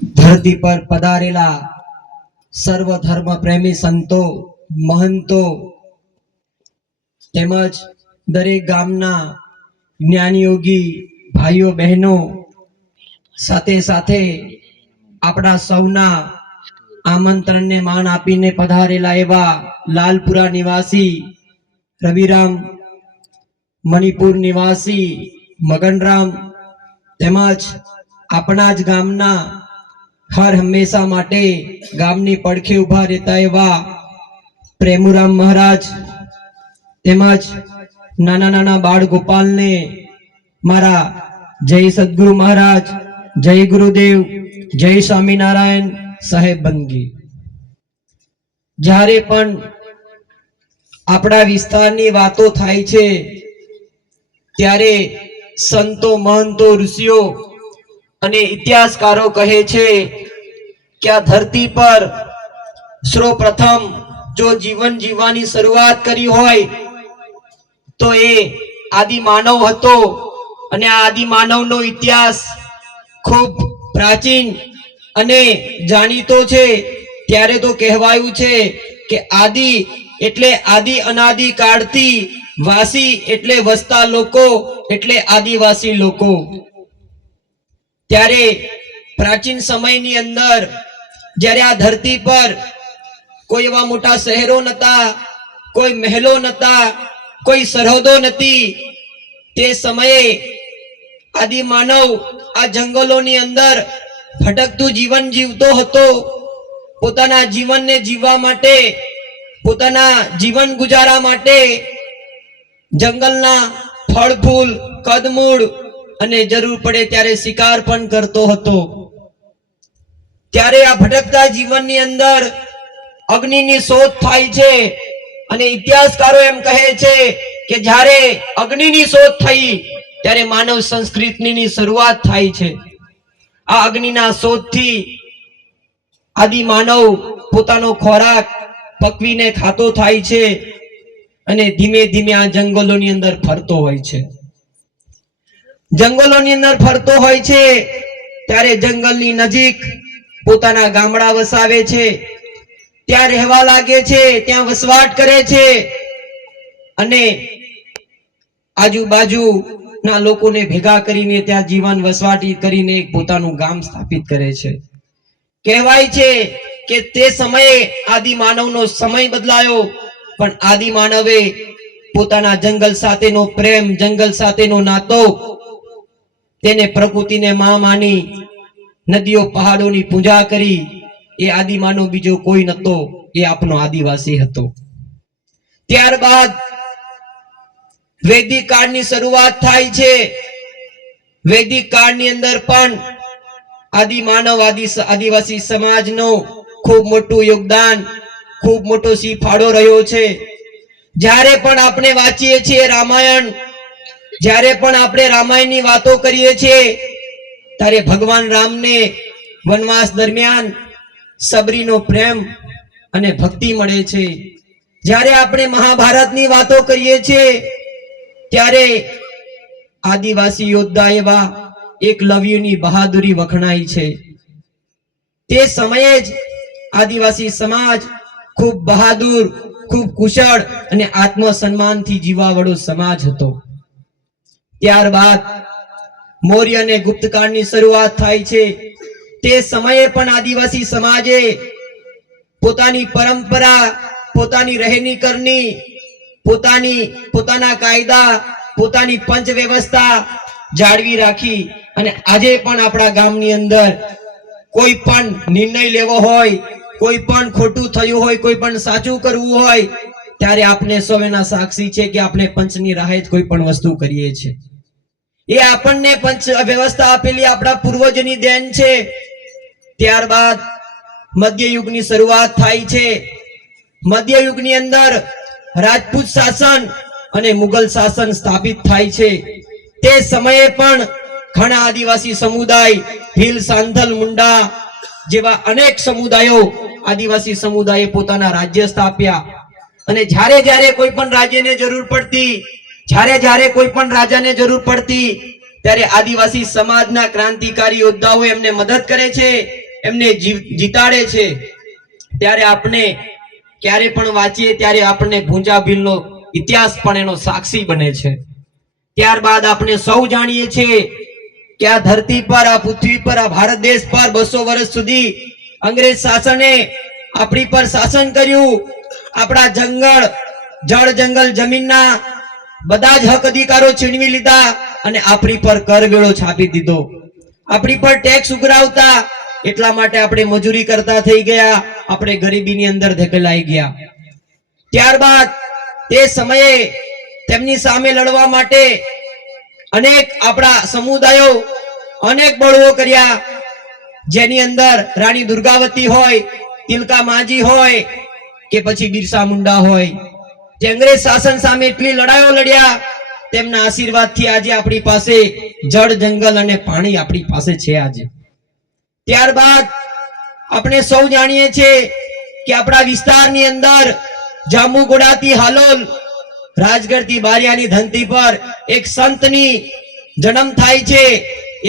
ધરતી પર પધારેલા સર્વ ધર્મ પ્રેમી સંતો, મહંતો તેમજ દરેક ગામના જ્ઞાનયોગી ભાઈઓ બહેનો, સાથે સાથે આપણા સૌના આમંત્રણને માન આપીને પધારેલા એવા લાલપુરા નિવાસી રવિરામ, મણિપુર નિવાસી મગનરામ, તેમજ આપણા જ ગામના હર હંમેશા માટે ગામની પડખે ઉભા રહેતા એવા પ્રેમુરામ મહારાજ, તેમજ નાના નાના બાળ ગોપાલને મારા જય સદગુરુ મહારાજ, જય ગુરુદેવ, જય સ્વામિનારાયણ સાહેબ બંદગી। જ્યારે પણ આપણા વિસ્તારની વાતો થાય છે ત્યારે સંતો, મહંતો, ઋષિઓ અને ઇતિહાસકારો કહે છે કે આ ધરતી પર સર્વપ્રથમ જો જીવન જીવવાની શરૂઆત કરી હોય તો એ આદિ માનવ હતો અને આ આદિ માનવનો ઇતિહાસ ખૂબ પ્રાચીન અને જાણીતો છે। ત્યારે તો કહેવાયું છે કે આદિ એટલે આદિ અનાદિ કાળથી, વાસી એટલે વસતા લોકો એટલે આદિવાસી લોકો। ત્યારે પ્રાચીન સમયની અંદર જ્યારે આ ધરતી પર કોઈ એવા મોટા શહેરો નહોતા, કોઈ મહેલો નહોતા, કોઈ સરહદો નથી, તે સમયે આદિ માનવ આ જંગલોની અંદર ભટકતું જીવન જીવતો હતો। પોતાના જીવનને જીવવા માટે, પોતાના જીવન ગુજારા માટે જંગલના ફળ ફૂલ, કદમૂળ અને જરૂર પડે ત્યારે શિકાર પણ કરતો હતો। ત્યારે આ ભટકતા જીવનની અંદર અગ્નિની શોધ થાય છે અને ઇતિહાસકારો એમ કહે છે કે જ્યારે અગ્નિની શોધ થઈ ત્યારે માનવ સંસ્કૃતિની શરૂઆત થાય છે। આ અગ્નિના શોધથી આદિ માનવ પોતાનો ખોરાક પકવીને ખાતો થાય છે અને ધીમે ધીમે આ જંગલોની અંદર ફરતો હોય છે। જંગલોની અંદર ફરતો હોય છે ત્યારે જંગલની નજીક પોતાના ગામડા વસાવે છે, ત્યાં રહેવા લાગે છે, ત્યાં વસવાટ કરે છે અને આજુબાજુના લોકોને ભેગા કરીને ત્યાં જીવન વસવાટી કરીને પોતાનું ગામ સ્થાપિત કરે છે। કહેવાય છે કે તે સમયે આદિ માનવનો સમય બદલાયો, પણ આદિ માનવે પોતાના જંગલ સાથેનો પ્રેમ, જંગલ સાથેનો નાતો, તેને પ્રકૃતિને માં માની નદીઓ પહાડોની પૂજા કરી। એ આદિ માનવ બીજો કોઈ નતો, એ આપનો આદિવાસી હતો। ત્યારબાદ વૈદિક કાળની શરૂઆત થાય છે। વૈદિક કાળની અંદર પણ આદિ માનવ, આદિવાસી સમાજનો ખૂબ મોટું યોગદાન, ખૂબ મોટો ફાળો રહ્યો છે। જ્યારે પણ આપણે વાંચીએ છીએ રામાયણ, જ્યારે પણ આપણે રામાયણની વાતો કરીએ છીએ ત્યારે ભગવાન રામને વનવાસ દરમિયાન સબરીનો પ્રેમ અને ભક્તિ મળે છે। જ્યારે આપણે મહાભારતની વાતો કરીએ છીએ ત્યારે આદિવાસી યોદ્ધા એવા એકલવ્યની બહાદુરી વખણાય છે। તે સમયે જ આદિવાસી સમાજ ખૂબ બહાદુર, ખૂબ કુશળ અને આત્મસન્માનથી જીવવાવાળો સમાજ હતો। ત્યારબાદ મૌર્ય અને ગુપ્તકાળની શરૂઆત થાય છે। તે સમયે પણ આદિવાસી સમાજે પોતાની પરંપરા, પોતાની રહેણી કરણી, પોતાના કાયદા, પોતાની પંચ વ્યવસ્થા જાળવી રાખી અને આજે પણ આપણા ગામની અંદર કોઈ પણ નિર્ણય લેવો હોય, કોઈ પણ ખોટું થયું હોય, કોઈ પણ સાચું કરવું હોય ત્યારે આપણે સૌ એના સાક્ષી છે કે આપણે પંચની રાહે જ કોઈ પણ વસ્તુ કરીએ છીએ। એ આપણને પંચ વ્યવસ્થા આપેલી આપણા પૂર્વજોની દેન છે। ત્યારબાદ મધ્યયુગની શરૂઆત થાય છે। મધ્યયુગની અંદર રાજપૂત શાસન અને મુગલ શાસન સ્થાપિત થાય છે। તે સમયે પણ ઘણા આદિવાસી સમુદાય, ભીલ, સાંથલ, મુંડા જેવા અનેક સમુદાયો, આદિવાસી સમુદાયે પોતાના રાજ્ય સ્થાપ્યા અને જ્યારે જ્યારે કોઈ પણ રાજ્યને જરૂર પડતી, જ્યારે કોઈ પણ રાજાને જરૂર પડતી ત્યારે આદિવાસી સમાજના ક્રાંતિકારી યોદ્ધાઓ એમને મદદ કરે છે એમને જીતાડે છે, ત્યારે આપણે ક્યારે પણ વાંચીએ ત્યારે આપણને ભૂંજા ભીલનો ઇતિહાસ પણ એનો સાક્ષી બને છે. ત્યારબાદ આપણે સૌ જાણીએ છીએ કે આ ધરતી પર, આ પૃથ્વી પર, આ ભારત દેશ પર 200 વર્ષ સુધી અંગ્રેજ શાસને આપણી પર શાસન કર્યું. આપણા જંગલ, જળ જંગલ, જમીનના બધા જ હક અધિકારો છીનવી લીધા અને આપણી પર કરવેળો છાપી દીધો. આપણી પર ટેક્સ ઉઘરાવતા, એટલા માટે આપણે મજૂરી કરતા થઈ ગયા, આપણે ગરીબીની અંદર ધકેલાઈ ગયા. ત્યારબાદ તે સમયે તેમની સામે લડવા માટે અનેક આપણા સમુદાયો અનેક બળવો કર્યા, જેની અંદર રાણી દુર્ગાવતી હોય, તિલકા માંજી હોય કે પછી બિરસા મુંડા હોય, જે અંગ્રેજ શાસન સામે એટલી લડાઈઓ લડ્યા, તેમના આશીર્વાદથી આજે આપણી પાસે જળ, જંગલ અને પાણી આપણી પાસે છે આજે. ત્યારબાદ આપણે સૌ જાણીએ છીએ કે આપણા વિસ્તારની અંદર જાંબુઘોડાથી હાલોલ, રાજગઢથી બારિયાની ધનતી પર એક સંતની જન્મ થાય છે.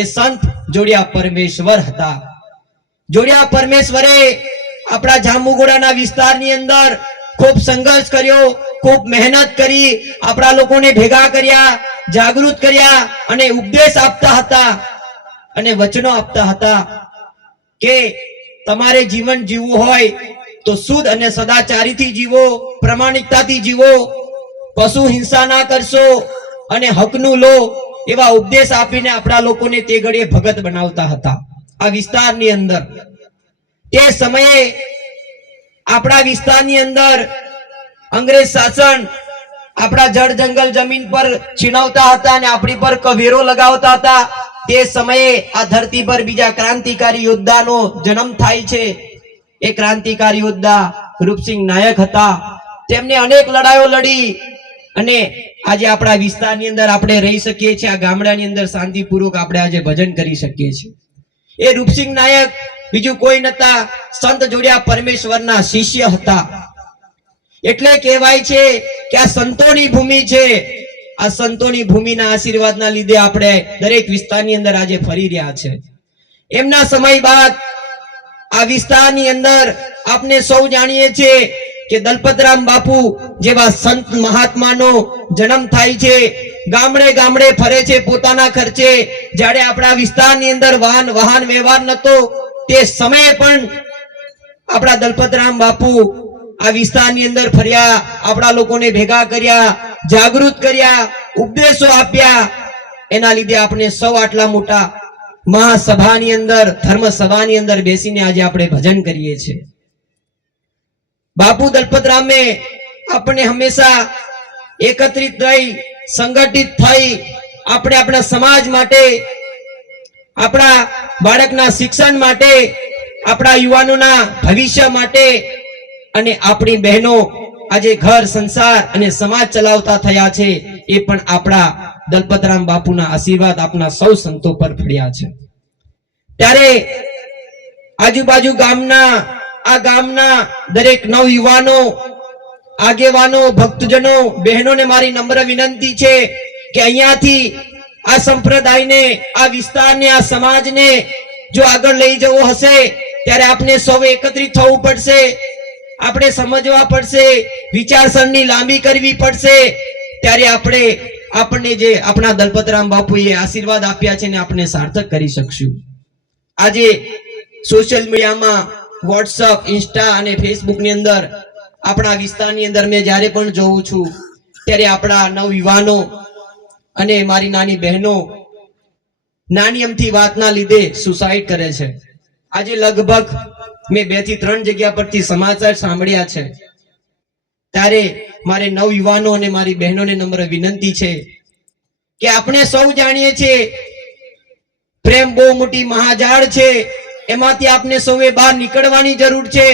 એ સંત જોડિયા પરમેશ્વર હતા. જોડિયા પરમેશ્વરે આપણા જાંબુઘોડાના વિસ્તારની અંદર ખૂબ સંઘર્ષ કર્યો, ખૂબ મહેનત કરી, આપણા લોકોને ભેગા કર્યા, જાગૃત કર્યા અને ઉપદેશ આપતા હતા અને વચનો આપતા હતા કે તમારે જીવન જીવવું હોય તો શુદ્ધ અને સદાચારીથી જીવો, પ્રામાણિકતાથી જીવો, પશુ હિંસા ના કરશો અને હકનું લો, એવા ઉપદેશ આપીને આપણા લોકોને તે ઘડીએ ભગત બનાવતા હતા. આ વિસ્તારની અંદર તે સમયે આપણા વિસ્તારની અંદર અંગ્રેજ શાસન આપણા જળ, જંગલ, જમીન પર છીનવતા હતા અને આપણી પર વેરો લગાવતા હતા. તે સમયે આ ધરતી પર બીજા ક્રાંતિકારી યોદ્ધાનો જન્મ થાય છે. એ ક્રાંતિકારી યોદ્ધા રૂપસિંહ નાયક હતા. તેમને અનેક લડાઈઓ લડી અને આજે આપણા વિસ્તારની અંદર આપણે રહી શકીએ છીએ. આ ગામડાની અંદર શાંતિપૂર્વક આપણે આજે ભજન કરી શકીએ છીએ. એ રૂપસિંહ નાયક બીજું કોઈ નતા, સંત જોડિયા પરમેશ્વરના શિષ્ય હતા. એટલે કહેવાય છે કે આ સંતોની ભૂમિ છે. આ સંતોની ભૂમિના આશીર્વાદના લીધે આપણે દરેક વિસ્તારની અંદર આજે ફરી રહ્યા છે. એમના સમય બાદ આ વિસ્તારની અંદર આપણે સૌ જાણીએ છીએ કે દલપતરામ બાપુ જેવા સંત મહાત્માનો જન્મ થાય છે. ગામડે ગામડે ફરે છે પોતાના ખર્ચે. જ્યારે આપણા વિસ્તારની અંદર વાહન વ્યવહાર નતો, તે સમયે પણ આપણા દલપતરામ બાપુ આ વિસ્તારની અંદર ફર્યા, આપણા લોકોને ભેગા કર્યા, જાગૃત કર્યા, ઉપદેશો આપ્યા. એના લીધે આપણે સૌ આટલા મોટા મહાસભાની અંદર, ધર્મ સભાની અંદર બેસીને આજે આપણે ભજન કરીએ છીએ. બાપુ દલપતરામે આપણે હંમેશા એકત્રિત રહી, સંગઠિત થઈ, આપણે આપણા સમાજ માટે, આપણા બાળકના શિક્ષણ માટે, આપણા યુવાનોના ભવિષ્ય માટે અને આપણી બહેનો આજે ઘર, સંસાર અને સમાજ ચલાવતા થયા છે. એ પણ આપણા દલપતરામ બાપુના આશીર્વાદ આપના સૌ સંતો પર પડ્યા છે. ત્યારે આજુબાજુ ગામના દરેક નવયુવાનો, આગેવાનો, ભક્તજનો, બહેનોને મારી નમ્ર વિનંતી છે કે અહીંયાથી આ સંપ્રદાયને, આ વિસ્તારને, આ સમાજને જો આગળ લઈ જવો હશે ત્યારે આપણે સૌ એકત્રિત થવું પડશે. આપણે સમજવા પડશે, વિચારસરણી લાંબી કરવી પડશે. ત્યારે આપણને જે આપણા દલપતરામ બાપુએ આશીર્વાદ આપ્યા છે ને આપણે સાર્થક કરી શકશું. આજે સોશિયલ મીડિયામાં, વોટ્સઅપ, ઇન્સ્ટા અને ફેસબુક ની અંદર આપણા વિસ્તારની અંદર મેં જ્યારે પણ જોઉં છું ત્યારે આપણા નવયુવાનો અને મારી નાની બહેનો નાની અમથી વાતના લીધે સુસાઇડ કરે છે. આજે લગભગ મેં 2 થી 3 જગ્યા પરથી સમાચાર સાંભળ્યા છે. ત્યારે મારે નવયુવાનો અને મારી બહેનોને નમ્ર વિનંતી છે કે આપણે સૌ જાણીએ છીએ પ્રેમ બહુ મોટી મહાજાળ છે. એમાંથી આપણે સૌએ બહાર નીકળવાની જરૂર છે.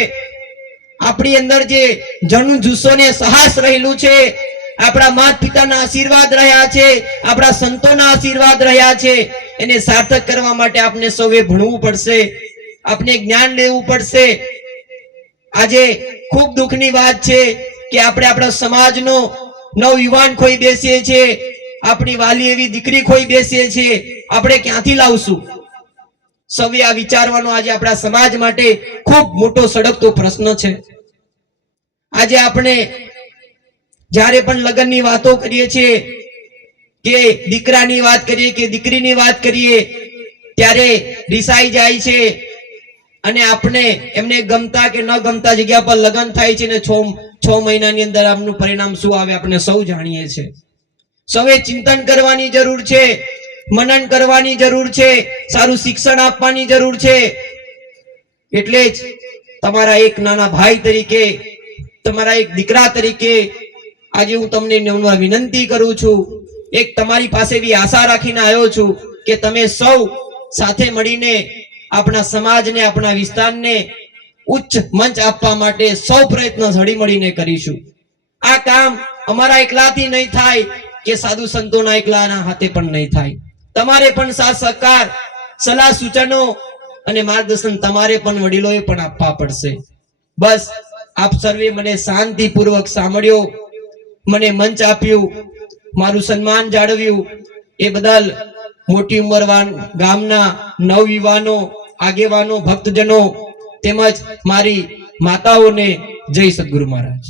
આપણી અંદર જે જનુ જુસ્સો ને સાહસ રહેલું છે, આપણા માતા પિતાના આશીર્વાદ રહ્યા છે, આપણા સંતોના આશીર્વાદ રહ્યા છે, એને સાર્થક કરવા માટે આપણે સૌએ ભણવું પડશે, આપણે જ્ઞાન લેવું પડશે. આજે ખૂબ દુઃખની વાત છે કે આપણે આપણા સમાજનો નવયુવાન ખોઈ બેસીએ છીએ, આપણી વાલી એવી દીકરી ખોઈ બેસીએ છીએ. આપણે ક્યાંથી લાવશું? સૌએ આ વિચારવાનો આજે આપણા સમાજ માટે ખૂબ મોટો સળગતો પ્રશ્ન છે. આજે આપણે જ્યારે પણ લગ્નની વાતો કરીએ છીએ કે દીકરાની વાત કરીએ કે દીકરીની વાત કરીએ ત્યારે રિસાઈ જાય છે અને આપણે એમને ગમતા કે ન ગમતા જગ્યા પર લગ્ન થાય છે ને 6 મહિનાની અંદર આમનું પરિણામ શું આવે આપણે સૌ જાણીએ છીએ. સૌએ ચિંતન કરવાની જરૂર છે, મનન કરવાની જરૂર છે, સારું શિક્ષણ આપવાની જરૂર છે. એટલે જ તમારા એક નાના ભાઈ તરીકે, તમારા એક દીકરા તરીકે આજે હું તમને વિનંતી કરું છું, એક તમારી પાસે એવી આશા રાખીને આવ્યો છું કે તમે સૌ સાથે મળીને આપણા સમાજને, આપણા વિસ્તારને ઉચ્ચ મંચ આપવા માટે સૌ પ્રયત્ન હળી મળીને કરીશું. આ કામ અમારા એકલાથી નહીં થાય કે સાધુ સંતોના એકલાના હાથે પણ નહીં થાય. તમારે પણ સાથ સહકાર, સલાહ સૂચનો અને માર્ગદર્શન તમારે પણ વડીલોએ પણ આપવા પડશે. બસ આપ સર્વે મને શાંતિપૂર્વક સાંભળ્યો, મને મંચ આપ્યું, મારું સન્માન જાળવ્યું એ બદલ મોટી ઉંમરવાન ગામના નવયુવાનો, આગેવાનો, ભક્તજનો તેમજ મારી માતાઓને જય સદગુરુ મહારાજ.